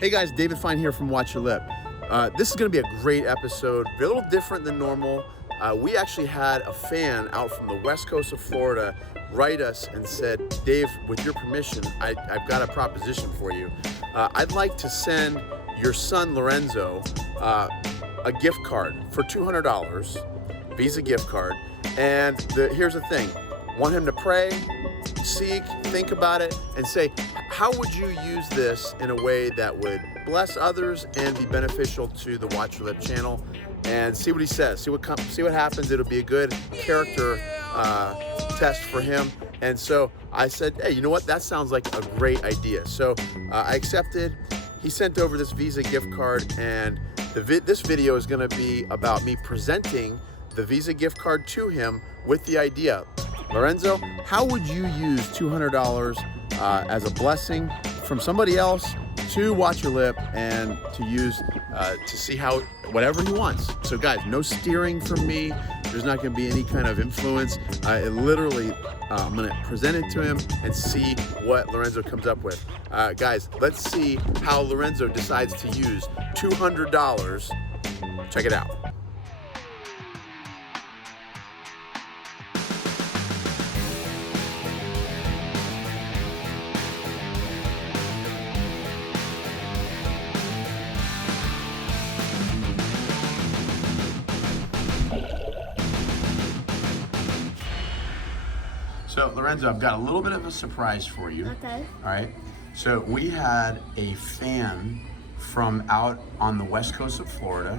Hey guys, David Fine here from Watch Your Lip. This is going to be a great episode, a little different than normal. We actually had a fan out from the west coast of Florida write us and said, Dave, with your permission, I've got a proposition for you. I'd like to send your son Lorenzo a gift card for $200, Visa gift card. And here's the thing, want him to pray, seek, think about it, and say, how would you use this in a way that would bless others and be beneficial to the Watch Your Lip channel? And see what he says, see what happens. It'll be a good character test for him. And so I said, hey, you know what? That sounds like a great idea. So I accepted. He sent over this Visa gift card, and this video is gonna be about me presenting the Visa gift card to him with the idea. Lorenzo, how would you use $200 as a blessing from somebody else to Watch Your Lip and to use to see how whatever he wants? So guys, no steering from me. There's not going to be any kind of influence. It literally, I'm going to present it to him and see what Lorenzo comes up with. Guys, let's see how Lorenzo decides to use $200. Check it out. So Lorenzo, I've got a little bit of a surprise for you. Okay. All right. So we had a fan from out on the west coast of Florida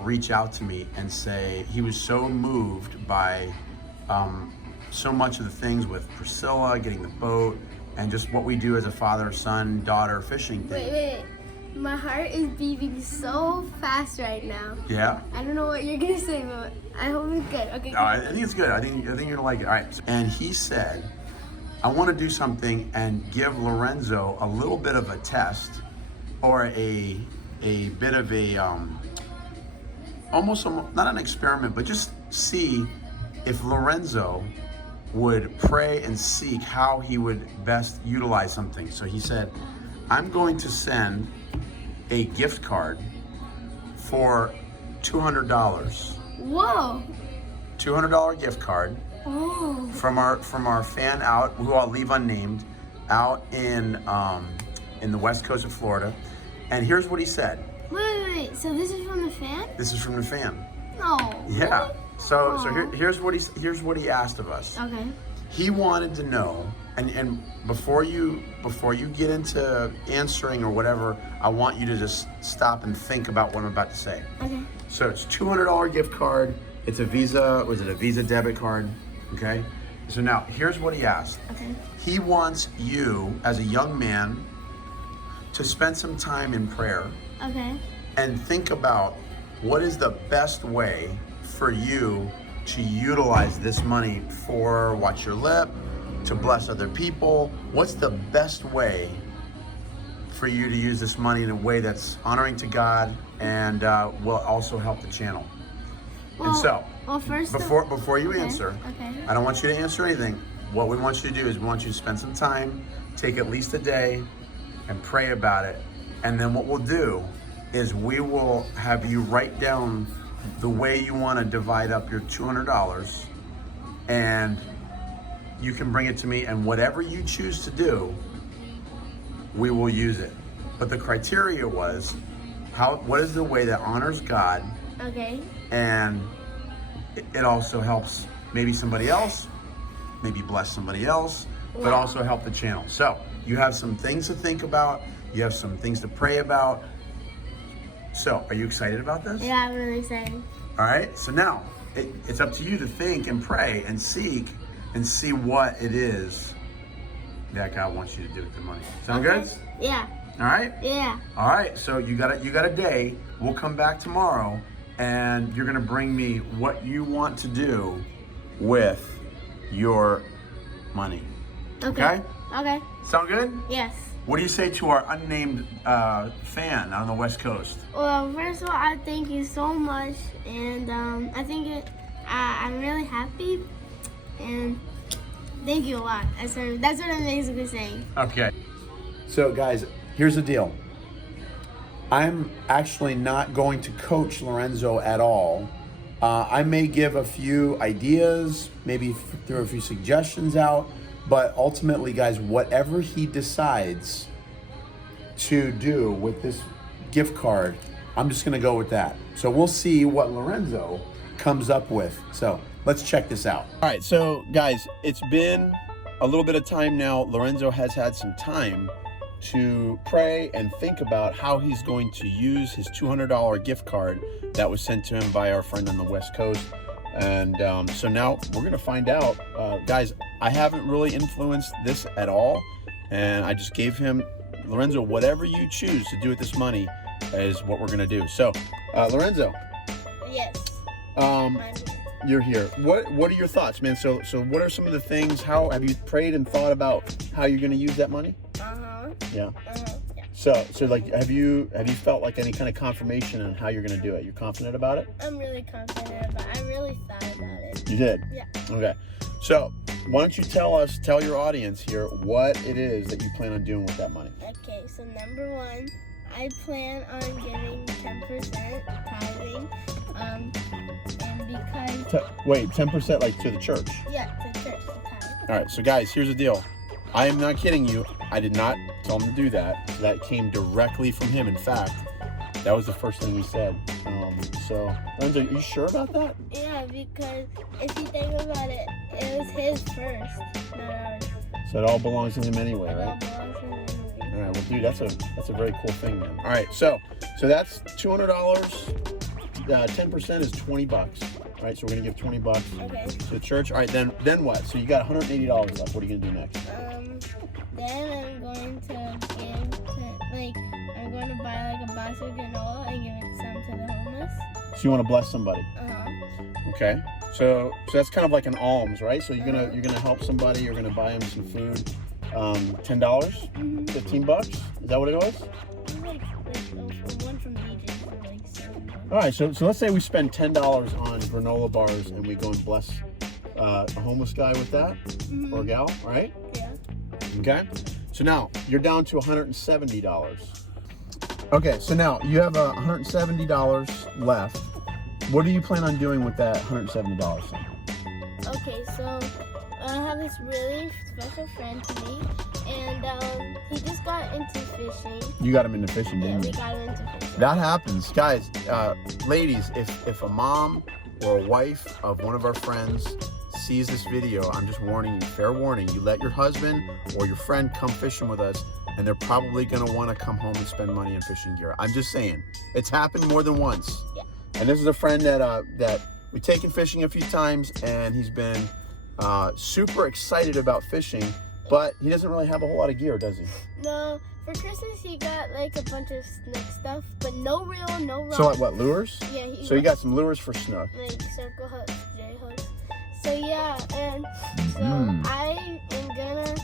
reach out to me and say he was so moved by so much of the things with Priscilla, getting the boat, and just what we do as a father, son, daughter fishing thing. Wait. My heart is beating so fast right now. Yeah? I don't know what you're gonna say, but I hope it's good. Okay. I think it's good. I think you're gonna like it. All right. And he said, I want to do something and give Lorenzo a little bit of a test, or a bit of a almost not an experiment, but just see if Lorenzo would pray and seek how he would best utilize something. So he said, I'm going to send a gift card for $200. Whoa. $200 gift card. Oh. From our fan out, who I'll leave unnamed, out in the west coast of Florida. And here's what he said. Wait. So this is from the fan? This is from the fan. No. Yeah. Really? So here's what he asked of us. Okay. He wanted to know, and before you get into answering or whatever, I want you to just stop and think about what I'm about to say. Okay. So it's $200 gift card. It's a Visa. Was it a Visa debit card? Okay. So now here's what he asked. Okay. He wants you, as a young man, to spend some time in prayer. Okay. And think about what is the best way for you to utilize this money for Watch Your Lip, to bless other people. What's the best way for you to use this money in a way that's honoring to God and will also help the channel? Well, and so, first before you answer, okay. I don't want you to answer anything. What we want you to do is we want you to spend some time, take at least a day, and pray about it. And then what we'll do is we will have you write down the way you want to divide up your $200, and you can bring it to me, and whatever you choose to do, we will use it. But the criteria was, what is the way that honors God? Okay. And it also helps maybe somebody else, maybe bless somebody else, but also help the channel. So you have some things to think about. You have some things to pray about. So are you excited about this? Yeah, I'm really excited. All right. So now it's up to you to think and pray and seek and see what it is that God wants you to do with the money. Sound good? Yeah. All right? Yeah. All right. So you got a day. We'll come back tomorrow, and you're gonna bring me what you want to do with your money. Okay. Okay. Sound good? Yes. What do you say to our unnamed fan on the West Coast? Well, first of all, I thank you so much, and I think I'm really happy, and thank you a lot. That's what I'm basically saying. Okay. So guys, here's the deal. I'm actually not going to coach Lorenzo at all. I may give a few ideas, maybe throw a few suggestions out, but ultimately, guys, whatever he decides to do with this gift card, I'm just gonna go with that. So we'll see what Lorenzo comes up with. So let's check this out. All right, so guys, it's been a little bit of time now. Lorenzo has had some time to pray and think about how he's going to use his $200 gift card that was sent to him by our friend on the West Coast. And so now we're gonna find out. Guys, I haven't really influenced this at all. And I just gave him, Lorenzo, whatever you choose to do with this money is what we're gonna do. So, Lorenzo. Yes. You're here. What are your thoughts, man? So what are some of the things? How have you prayed and thought about how you're gonna use that money? Yeah. Yeah. So like, have you felt like any kind of confirmation on how you're gonna do it? You're confident about it? I'm really confident about it. I really thought about it. You did? Yeah. Okay. So why don't you tell your audience here what it is that you plan on doing with that money? Okay, so number one, I plan on giving 10% tithing. And because... Wait, 10% like to the church? Yeah, to church, to tithe. All right, so guys, here's the deal. I am not kidding you. I did not tell him to do that. That came directly from him. In fact, that was the first thing he said. So, Lorenzo, are you sure about that? Yeah, because if you think about it, it was his first, not ours. So it all belongs to him anyway, It all right? belongs to him anyway. All right, well, dude, that's a very cool thing, man. All right, so that's $200. 10% is $20. All right, so we're gonna give $20 Okay. to the church. All right, then what? So you got $180 left. What are you gonna do next? Then I'm going to buy like a box of granola and give it some to the homeless. So you want to bless somebody. Okay. So that's kind of like an alms, right? So you're gonna help somebody. You're gonna buy them some food. $10, $15. Is that what it was? Like one from Egypt for like $7. All right. So let's say we spend $10 on granola bars and we go and bless a homeless guy with that or a gal, right? Yeah. Okay. So now you're down to $170. Okay. So now you have $170 left. What do you plan on doing with that $170? Okay, so I have this really special friend to me, and he just got into fishing. You got him into fishing, Yeah, didn't we you? got him into fishing. That happens, guys. Ladies, if a mom or a wife of one of our friends sees this video, I'm just warning you, fair warning, you let your husband or your friend come fishing with us, and they're probably gonna want to come home and spend money on fishing gear. I'm just saying, it's happened more than once. Yeah. And this is a friend that we've taken fishing a few times, and he's been super excited about fishing, but he doesn't really have a whole lot of gear, does he? No, for Christmas he got like a bunch of snook stuff, but no reel, no rod. So what, lures? Yeah. So you got some lures for snook. like circle hooks, J hooks. So yeah, and so I am gonna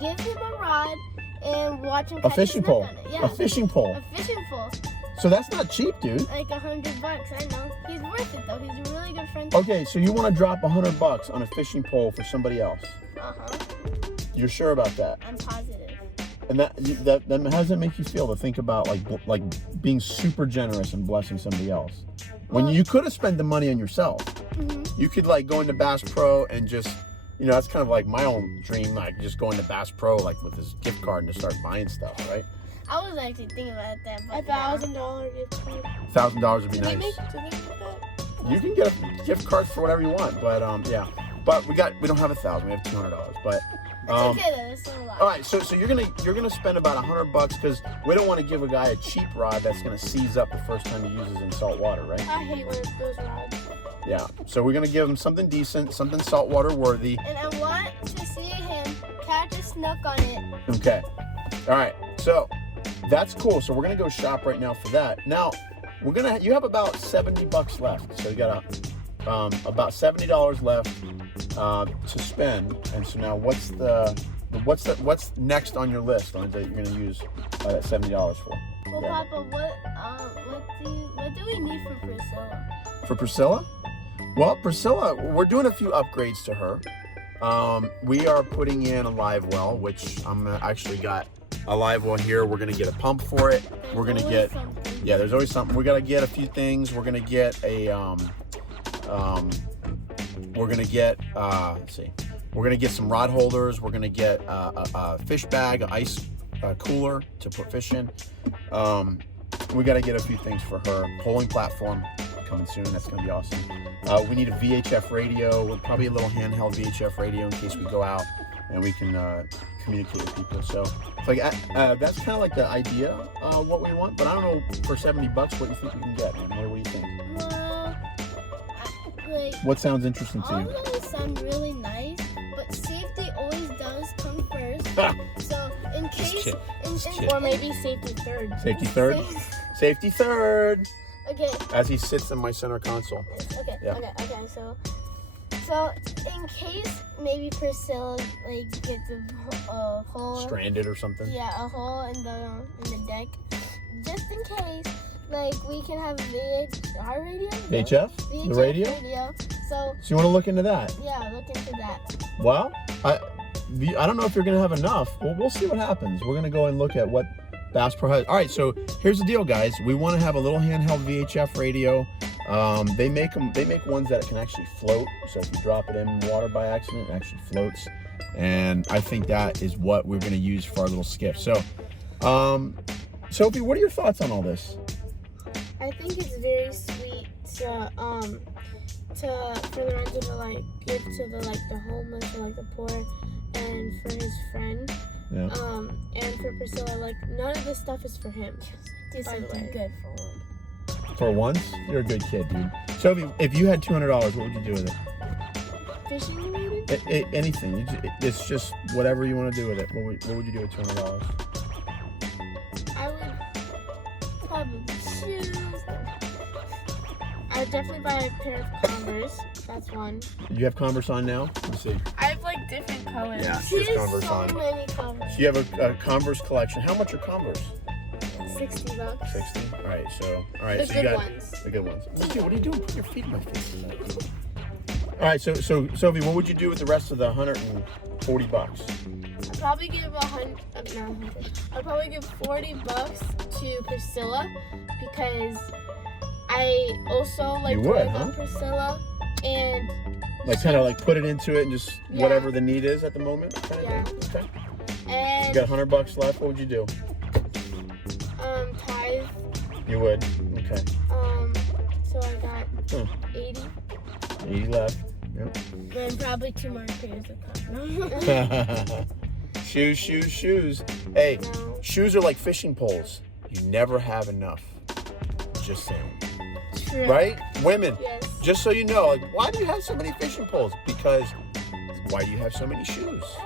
give him a rod and watch him catch fishing snook pole. on it. Yeah. A fishing pole. A fishing pole. So that's not cheap, dude. Like $100, I know. He's worth it though. He's a really good friend. Okay, so you want to drop $100 on a fishing pole for somebody else? You're sure about that? I'm positive. And that how does it make you feel to think about like being super generous and blessing somebody else? When you could have spent the money on yourself. You could like go into Bass Pro and just, that's kind of like my own dream, like just going to Bass Pro like with this gift card and just start buying stuff, right? I was actually thinking about that. But $1,000 gift card. $1,000 would be nice. Do they make that? You can get a gift card for whatever you want, but yeah. But we don't have $1,000. We have $200. But it's okay though. It's still a lot. all right, so you're gonna spend about $100 because we don't want to give a guy a cheap rod that's gonna seize up the first time he uses in salt water, right? I hate when those rods. Yeah. So we're gonna give him something decent, something saltwater worthy. And I want to see him catch a snook on it. Okay. All right. So that's cool. So we're gonna go shop right now for that. Now you have about $70 left. So you got about $70 left to spend. And so now what's next on your list that you're gonna use that $70 for? Well, yeah. Papa, what do we need for Priscilla? For Priscilla? Well, Priscilla, we're doing a few upgrades to her. We are putting in a live well, which I'm actually got a live one here. We're gonna get a pump for it. We're gonna get, yeah, there's always something. We're gonna get a few things. We're gonna get a, we're gonna get, let's see. We're gonna get some rod holders. We're gonna get a fish bag, an ice cooler to put fish in. We gotta get a few things for her. Polling platform coming soon. That's gonna be awesome. We need a VHF radio, probably a little handheld VHF radio in case we go out and we can communicate with people. So it's like that's kind of like the idea what we want. But I don't know for $70 what you think we can get, man. What do you think? Well, like, What sounds interesting to all you? of those sound really nice, but safety always does come first. So in case, Or maybe safety third. Safety third. Safety third. Okay. As he sits in my center console. Okay. Yeah. Okay. So in case maybe Priscilla like gets a hole. Stranded or something. Yeah, a hole in the deck. Just in case, like we can have a VHR radio. VHF? VHF The radio? So So you want to look into that? yeah, look into that. Well, I don't know if you're going to have enough. Well, we'll see what happens. We're going to go and look at what Bass Pro has. All right, so here's the deal, guys. We want to have a little handheld VHF radio. They make ones that can actually float. So if you drop it in water by accident, it actually floats. And I think that is what we're going to use for our little skiff. So, Sophie, what are your thoughts on all this? I think it's very sweet for Lorenzo to like give to the homeless or like the poor, and for his friend. Yeah. And for Priscilla, like none of this stuff is for him. Do By the something way. good for one. For once, you're a good kid, dude. Sophie, if you had $200, what would you do with it? Fishing related? Anything. It's just whatever you want to do with it. What would you do with $200? I would probably shoes. I'd definitely buy a pair of Converse. That's one. You have Converse on now? Let's see. I have like different colors. Yeah, She she has has Converse so on. many Converse. So you have a Converse collection. How much are Converse? $60. 60. All right. So The so good you got ones. the good ones. Dude, what are you doing? Put your feet in my face. All right. So Sophie, what would you do with the rest of the $140? I'd probably give I'd probably give $40 to Priscilla because I also like You to would, live huh? on Priscilla, and Like kind of like put it into it and just Yeah. whatever the need is at the moment. Kind of Yeah. thing? Okay. and You got $100 left. What would you do? tithe. You would. Okay. So I got Hmm. 80. 80 left. Yep. And probably 2 more pairs of Converse. Shoes. Hey, No. shoes are like fishing poles. You never have enough. Just saying. True. Right? Women, Yes. just so you know, like, why do you have so many fishing poles? Because why do you have so many shoes? I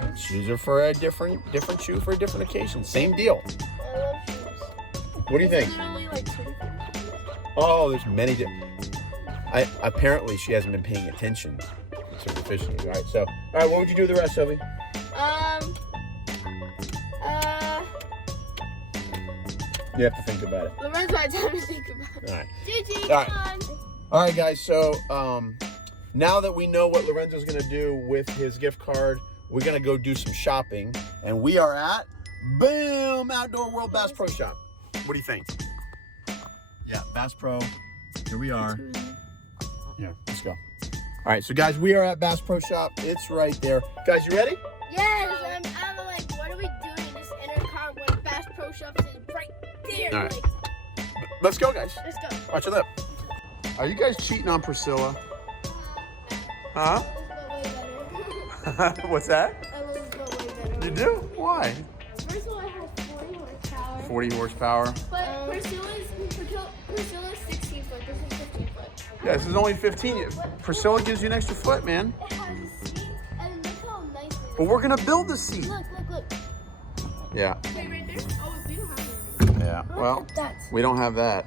like shoes. Shoes are for a different shoe for a different occasion. Same deal. I love shoes. What do you think? Isn't it only like 2 different colors? Oh, there's many apparently she hasn't been paying attention to the fishing. All right, so, all right, what would you do with the rest, Sophie? You have to think about it. Lorenzo had time to think about it. All right. Gigi, All right. come on. All right, guys. So now that we know what Lorenzo's going to do with his gift card, we're going to go do some shopping. And we are at Boom Outdoor World Bass Pro Shop. What do you think? Yeah, Bass Pro. Here we are. Yeah, let's go. All right, so guys, we are at Bass Pro Shop. It's right there. Guys, you ready? Yes, I'm like, what are we doing in this inner car when Bass Pro Shops is right there? All right. Like, Let's go, guys. let's go. Watch your lip. Are you guys cheating on Priscilla? Huh? What's that? I love the way better. You do? Why? First of all, it has 40 horsepower. 40 horsepower. But Priscilla's 16 foot. This is 15 foot. Yeah, this is only 15. Priscilla gives you an extra foot, man. It has a seat, and look how nice it is. But we're gonna build the seat. Look. Yeah. Wait, right there? Oh, we don't have it. Yeah. Well, Look at that. we don't have that.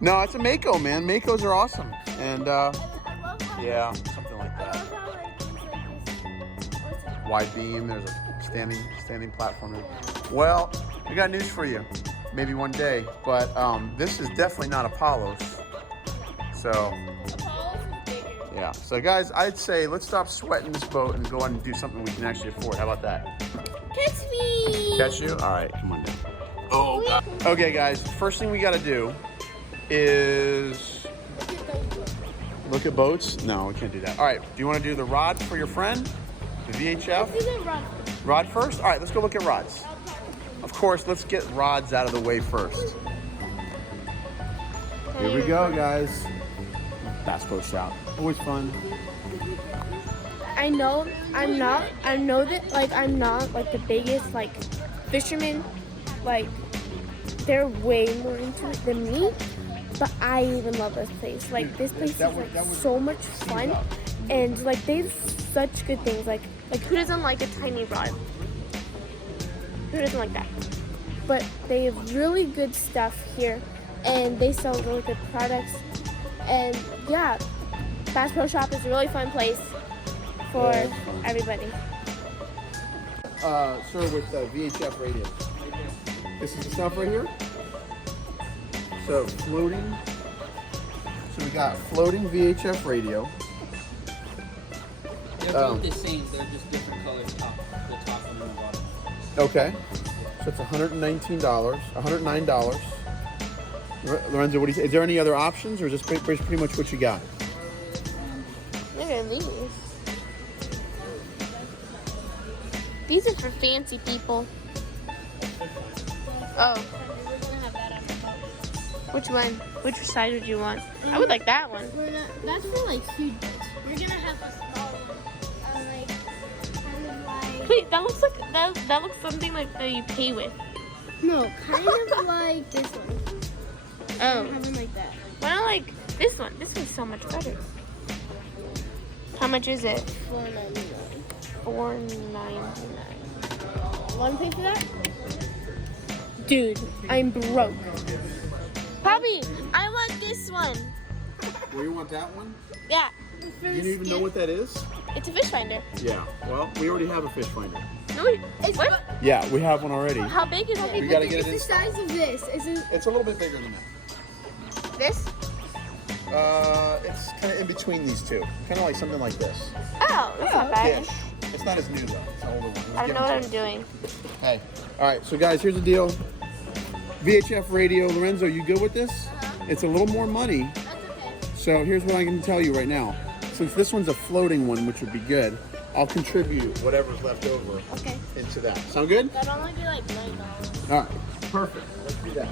No, it's a Mako, man. Makos are awesome. And I love how. yeah, something like I that. love how like things like this. What's it? Wide beam. There's a standing platform. Well, we got news for you. Maybe one day, but this is definitely not Apollo's. So Apollo's is bigger. yeah. So guys, I'd say let's stop sweating this boat and go on and do something we can actually afford. How about that? Catch me. Catch you? All right, come on down. Oh, God. Okay, guys, first thing we got to do is look at boats. No, we can't do that. All right, do you want to do the rod for your friend? The VHF? Let's do the rod. Rod first? All right, let's go look at rods. Of course, let's get rods out of the way first. Here we go, guys. Bass Pro Shop. Always fun. I know that like I'm not like the biggest like fisherman, like they're way more into it than me, but I even love this place. Like this place is like so much fun, and like they have such good things. Like who doesn't like a tiny rod? Who doesn't like that? But they have really good stuff here, and they sell really good products. And yeah, Bass Pro Shop is a really fun place for everybody. Sir, with the VHF radio. This is the stuff right here. So floating. So we got floating VHF radio. They're both the same. They're just different colors. The top and the bottom. Okay. So it's $119. $109. Lorenzo, what do you say? Is there any other options, or is this pretty much what you got? Look at these. These are for fancy people. Oh. Which one? Which side would you want? I would like that one. That's for like huge boats. We're gonna have a small one. Like kind of like. Wait, that looks like that looks something like that you pay with. No, kind of like this one. Oh. Having like that. Why not like this one? This one's so much better. How much is it? $4.99. $4.99. Want to pay for that? Dude, I'm broke. Poppy, I want this one. Well, you want that one? Yeah. You don't even know what that is? It's a fish finder. Yeah. Well, we already have a fish finder. No, what? Yeah, we have one already. How big is We it? gotta get it in. It's the size of this. It's a little bit bigger than that. This? It's kind of in between these two. Kind of like something like this. Oh, that's not bad. Ish. It's not as new though. It's an older one. I don't know what I'm doing. Hey. All right. So guys, here's the deal. VHF radio. Lorenzo, you good with this? It's a little more money. That's okay. So here's what I can tell you right now. Since this one's a floating one, which would be good, I'll contribute whatever's left over Okay. into that. Sound good? That'd only be like $9. All right. Perfect. Let's do that.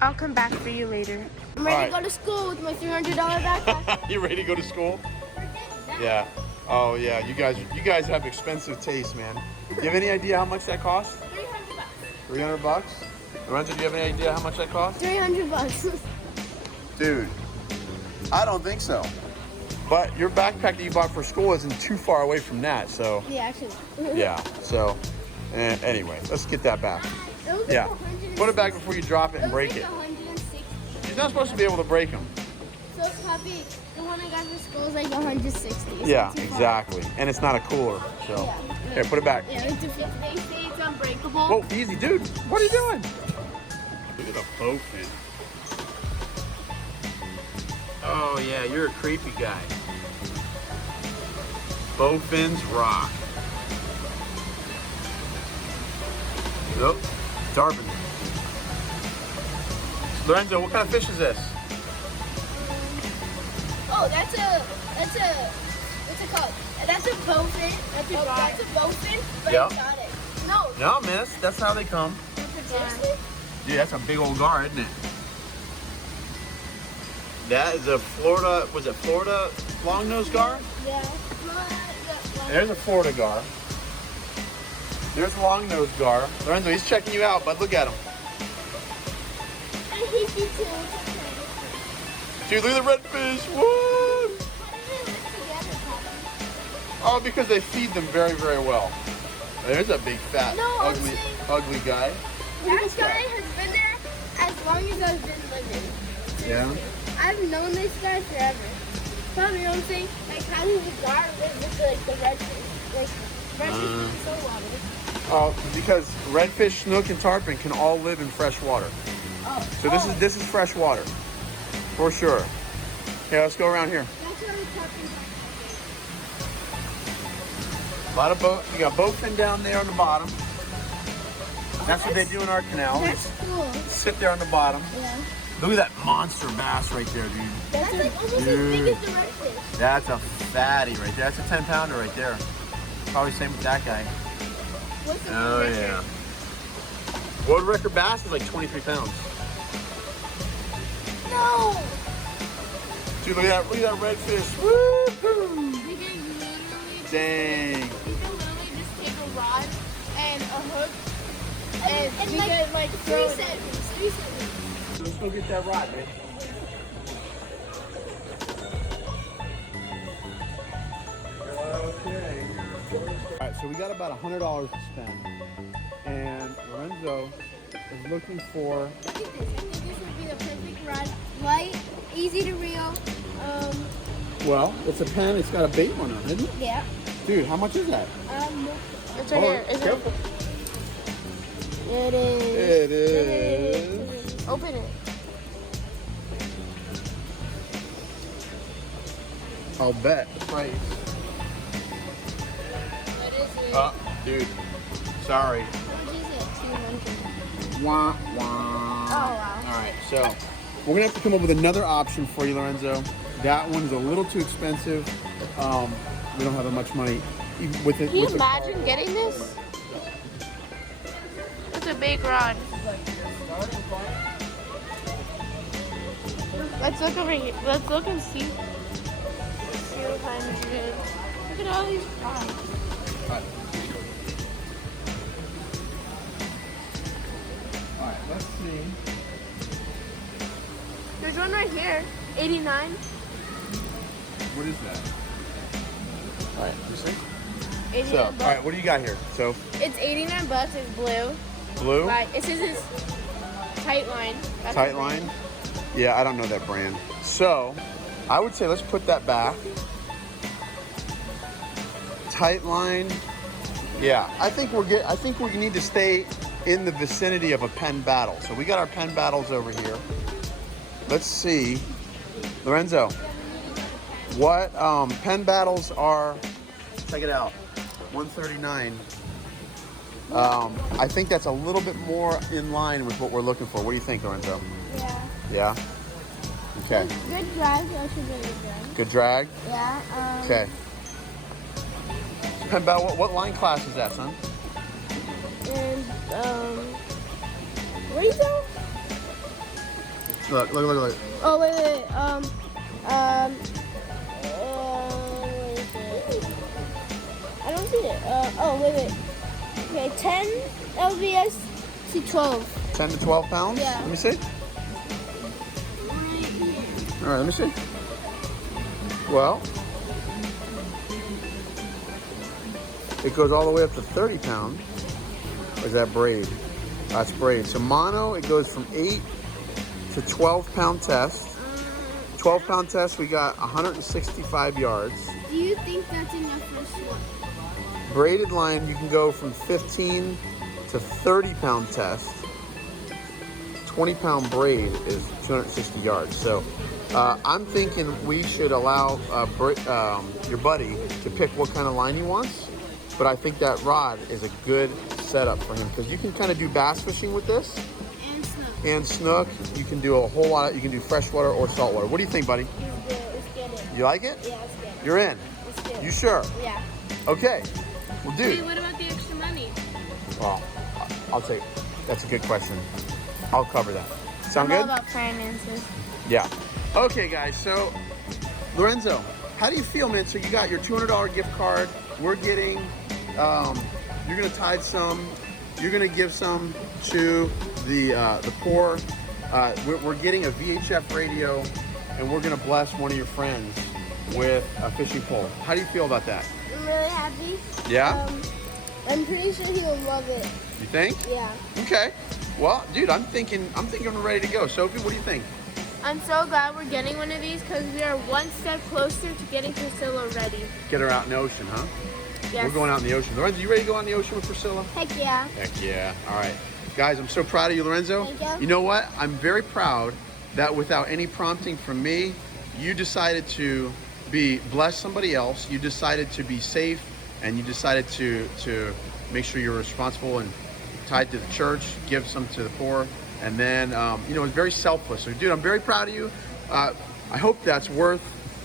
I'll come back for you later. I'm ready All to go to school with my $300 backpack. You ready to go to school? Yeah. Oh yeah. You guys have expensive taste, man. You have any idea how much that costs? $300. $300? Lorenzo, do you have any idea how much that costs? $300. Dude, I don't think so. But your backpack that you bought for school isn't too far away from that, so Yeah, actually. yeah. So anyway, let's get that back. It was Yeah. like 160. Put it back before you drop it and break like it. 160. You're not supposed to be able to break them. So Poppy, the one I got for school is like 160. It's Yeah, not too far. exactly. And it's not a cooler, so Yeah. here, put it back. Yeah, it's a 50. They say it's unbreakable. Whoa, easy, dude. What are you doing? Look at the boat fin. Oh yeah, you're a creepy guy. Bow fins rock. Nope, tarpon. Lorenzo, what kind of fish is this? Oh, what's it called? That's a bowfin. That's a bowfin, but Yeah. exotic. No. No, miss. That's how they come. Seriously? Dude, that's a big old gar, isn't it? That is a Florida, was it Florida long-nosed gar? Yeah. There's a Florida gar. There's a long-nosed gar. Lorenzo, he's checking you out, bud. Look at him. I hate you too. Dude, look at the redfish. What? Oh, because they feed them very, very well. There's a big, fat, No, I'm ugly, saying- ugly guy. That guy has been there as long as I've been living. Yeah. I've known this guy forever. Probably, you know what I'm saying? Like, how does the guard live with the redfish? Like, redfish is so water. Oh, because redfish, snook, and tarpon can all live in fresh water. Oh. So this is fresh water, for sure. Here, let's go around here. That's what I'm talking A lot of boat. You got bowfin down there on the bottom. That's what they do in our canal. That's cool. Sit there on the bottom. Yeah. Look at that monster bass right there, dude. That's like almost as big as the redfish. That's a fatty right there. That's a 10-pounder right there. Probably same with that guy. What's the Oh record? yeah. World record bass is like 23 pounds. No. Dude, look at that redfish. Woo-hoo. You can literally, Dang. you can literally just take a rod and a hook and you like can like 3 throw it. seconds. 3 seconds. Let's go get that rod, man. Okay. All right, so we got about $100 to spend, and Lorenzo is looking for. Look at this. I think this would be the perfect rod. Light, easy to reel. Well, it's a pen. It's got a bait one on, isn't it? Yeah. Dude, how much is that? It's right here. It's right careful. It is. It is. Open it. I'll bet the price. What is it? Dude, sorry. How much is it? 200. Wah, wah. Oh, wow. All right, so we're gonna have to come up with another option for you, Lorenzo. That one's a little too expensive. We don't have that much money with it. Can you with the imagine car. getting this? It's a big rod. Let's look over here. Let's look and see. See what kind it is. Look at all these rods. All right, let's see. There's one right here. 89. What is that? All right, you see? 89 So, all bucks. right, what do you got here? So, It's 89 bucks. It's blue. blue, Like it says it's tight line. That's tight the line. brand. Yeah, I don't know that brand. So, I would say let's put that back. Tight line. Yeah, I think we need to stay in the vicinity of a pen battle. So we got our pen battles over here. Let's see, Lorenzo. What pen battles are? Check it out. 139. I think that's a little bit more in line with what we're looking for. What do you think, Lorenzo? Yeah. Yeah. Okay. Good drag. That should be a good drag. Good drag. Yeah. Okay. Pen battle. What line class is that, son? And where you go? Look. Oh wait. Where is it? I don't see it. Oh wait. Okay, 10 LVS to 12. 10 to 12 pounds? Yeah. Let me see. All right, let me see. Well, it goes all the way up to 30 pounds. Or is that braid? That's braid. So mono, it goes from 8 to 12 pound test. 12 pound test, we got 165 yards. Do you think that's enough for a swim? Braided line, you can go from 15 to 30 pound test. 20 pound braid is 260 yards. So I'm thinking we should allow your buddy to pick what kind of line he wants. But I think that rod is a good setup for him because you can kind of do bass fishing with this. And snook. You can do a whole lot. You can do freshwater or saltwater. What do you think, buddy? Let's get it. You like it? Yeah, let's get it. You're in. Let's get it. You sure? Yeah. Okay. Well, dude. Wait, what about the extra money? Well, I'll take. That's a good question. I'll cover that. Sound I'm all good? about finances. Yeah. Okay, guys. So, Lorenzo, how do you feel, man? So you got your $200 gift card. We're getting. You're gonna tithe some. You're gonna give some to the poor. We're getting a VHF radio, and we're gonna bless one of your friends with a fishing pole. How do you feel about that? I'm really happy. Yeah. I'm pretty sure he will love it. You think? Yeah. Okay. Well, dude, I'm thinking we're ready to go. Sophie, what do you think? I'm so glad we're getting one of these because we are one step closer to getting Priscilla ready. Get her out in the ocean, huh? Yes. We're going out in the ocean. Lorenzo, you ready to go out in the ocean with Priscilla? Heck yeah. Heck yeah. All right. Guys, I'm so proud of you, Lorenzo. Thank you. You know what? I'm very proud that without any prompting from me, you decided to bless somebody else. You decided to be safe and you decided to make sure you're responsible and tied to the church, give some to the poor, and then you know, it's very selfless. So, dude, I'm very proud of you. I hope that's worth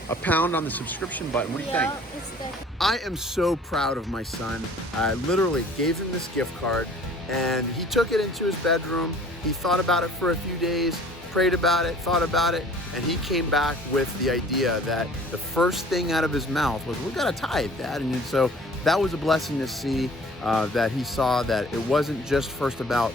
a pound on the subscription button. What do you think? It's good. I am so proud of my son. I literally gave him this gift card, and he took it into his bedroom. He thought about it for a few days, prayed about it, thought about it, and he came back with the idea that the first thing out of his mouth was, "We got to tithe, Dad." And so that was a blessing to see, that he saw that it wasn't just first about,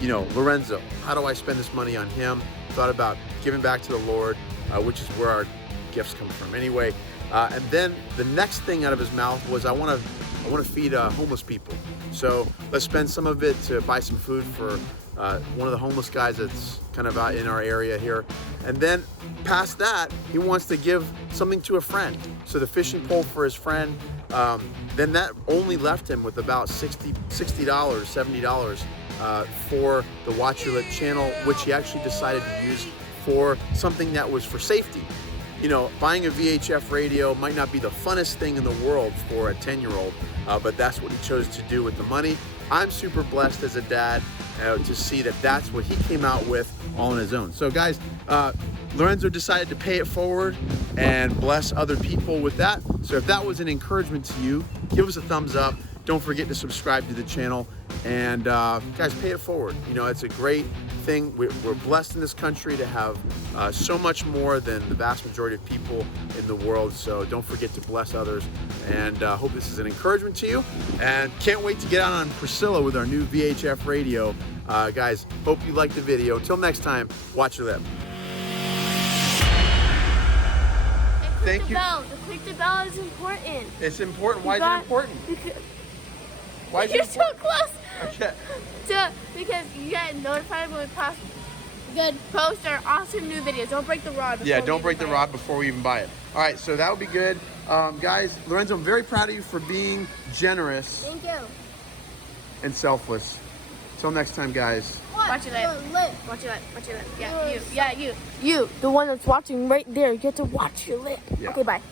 you know, Lorenzo, how do I spend this money on him? Thought about giving back to the Lord, which is where our gifts come from. Anyway, and then the next thing out of his mouth was, I want to feed homeless people. So let's spend some of it to buy some food for one of the homeless guys that's kind of out in our area here. And then past that, he wants to give something to a friend. So the fishing pole for his friend, then that only left him with about $60, $70 for the Watch Your Lip channel, which he actually decided to use for something that was for safety. You know, buying a VHF radio might not be the funnest thing in the world for a 10-year-old, but that's what he chose to do with the money. I'm super blessed as a dad to see that that's what he came out with all on his own. So guys, Lorenzo decided to pay it forward and bless other people with that. So if that was an encouragement to you, give us a thumbs up. Don't forget to subscribe to the channel, and guys, pay it forward. You know, it's a great thing. We're blessed in this country to have so much more than the vast majority of people in the world. So don't forget to bless others, and hope this is an encouragement to you. And can't wait to get out on Priscilla with our new VHF radio. Guys, hope you liked the video. Until next time, watch your lip. Thank you. Click the bell is important. It's important. Why is it important? Why is it You're so close. Okay. Because you get notified when we post our awesome new videos. Don't break the rod. Yeah, don't break the rod before we even buy it. All right, so that would be good. Guys, Lorenzo, I'm very proud of you for being generous Thank you. and selfless. Till next time, guys. Watch your lip. Lip. Watch your lip. Watch your lip. Yeah, you. Yeah, you. You, the one that's watching right there. You get to watch your lip. Yeah. Okay, bye.